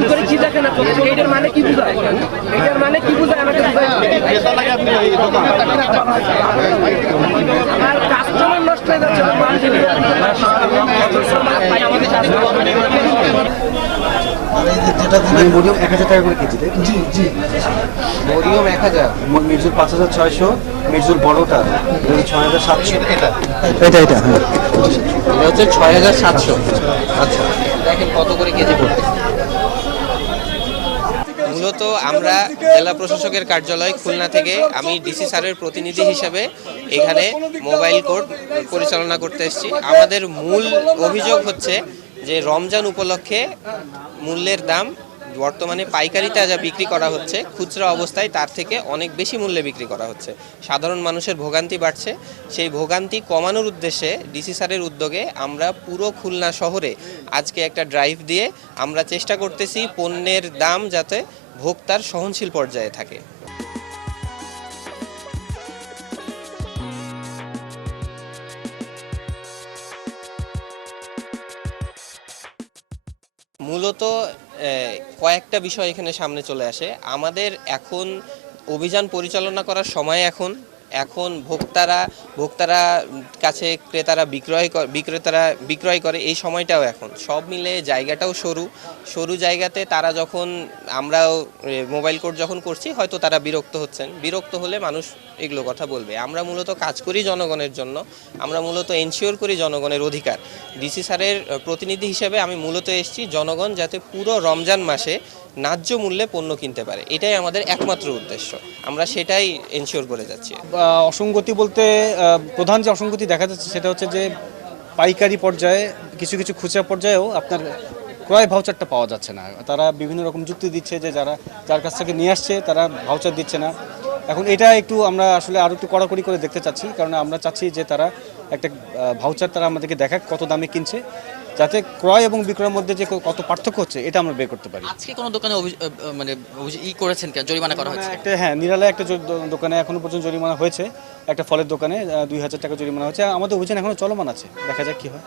ভিতরে কি দেখেন আপনি? এইটার মানে কি বুঝায়? এইটার মানে কি বুঝায় আমাকে বুঝায়? আমার কাস্টমার নষ্ট হয়ে যাচ্ছে, আমার মাল দিবে। মরিয়ম 1000 টাকা করে কেজি, জি জি মরিয়ম 1000, মির্জুল 5600, মির্জুল বড়টা 6700। এটা হ্যাঁ, এটা হচ্ছে 6700। আচ্ছা, দেখেন কত করে কেজি পড়তেছে। মূলত আমরা জেলা প্রশাসকের কার্যালয় খুলনা থেকে আমি ডিসি স্যারের প্রতিনিধি হিসেবে এখানে মোবাইল কোর্ট পরিচালনা করতে এসেছি। আমাদের মূল অভিযোগ হচ্ছে যে রমজান উপলক্ষে মূল্যের দাম বর্তমানে পাইকারিতে যা বিক্রি করা হচ্ছে খুচরা অবস্থায় তার থেকে অনেক বেশি মূল্যে বিক্রি করা হচ্ছে। সাধারণ মানুষের ভোগান্তি বাড়ছে। সেই ভোগান্তি কমানোর উদ্দেশ্যে ডিসি স্যারের উদ্যোগে আমরা পুরো খুলনা শহরে আজকে একটা ড্রাইভ দিয়ে আমরা চেষ্টা করতেছি পণ্যের দাম যাতে ভোক্তার সহনশীল পর্যায়ে থাকে। মূলত কয়েকটা বিষয় এখানে সামনে চলে আসে। আমাদের এখন অভিযান পরিচালনা করার সময় এখন ভোক্তারা কাছে ক্রেতারা বিক্রয় করে এই সময়টাও এখন সব মিলে জায়গাটাও সরু জায়গাতে তারা যখন আমরাও মোবাইল কোর্ট যখন করছি হয়তো তারা বিরক্ত হলে মানুষ এগুলো কথা বলবে। আমরা মূলত কাজ করি জনগণের জন্য, আমরা মূলত এনশিওর করি জনগণের অধিকার। ডিসি স্যারের প্রতিনিধি হিসেবে আমি মূলত এসেছি জনগণ যাতে পুরো রমজান মাসে ন্যায্য মূল্যে পণ্য কিনতে পারে, এটাই আমাদের একমাত্র উদ্দেশ্য। আমরা সেটাই এনশিওর করে যাচ্ছি। অসঙ্গতি বলতে প্রধান যে অসঙ্গতি দেখা যাচ্ছে সেটা হচ্ছে যে পাইকারি পর্যায়ে কিছু কিছু খুচরা পর্যায়েও আপনার ক্রয় ভাউচারটা পাওয়া যাচ্ছে না। তারা বিভিন্ন রকম যুক্তি দিচ্ছে যে যার কাছ থেকে নিয়ে আসছে তারা ভাউচার দিচ্ছে না। এখন এটা একটু আমরা আসলে আরও একটু কড়াকড়ি করে দেখতে চাচ্ছি, কারণ আমরা চাচ্ছি যে তারা একটা ভাউচার তারা আমাদেরকে দেখাক কত দামে কিনছে, যাতে ক্রয় এবং বিক্রয়ের মধ্যে যে কত পার্থক্য হচ্ছে এটা আমরা বের করতে পারি। আজকে কোনো দোকানে মানে করেছেন কেন, জরিমানা করা হয়েছে? একটা হ্যাঁ, নিরালায় একটা দোকানে এখনো পর্যন্ত জরিমানা হয়েছে, একটা ফলের দোকানে 2000 টাকা জরিমানা হয়েছে। আমাদের অভিযান এখনো চলমান আছে, দেখা যাক কি হয়।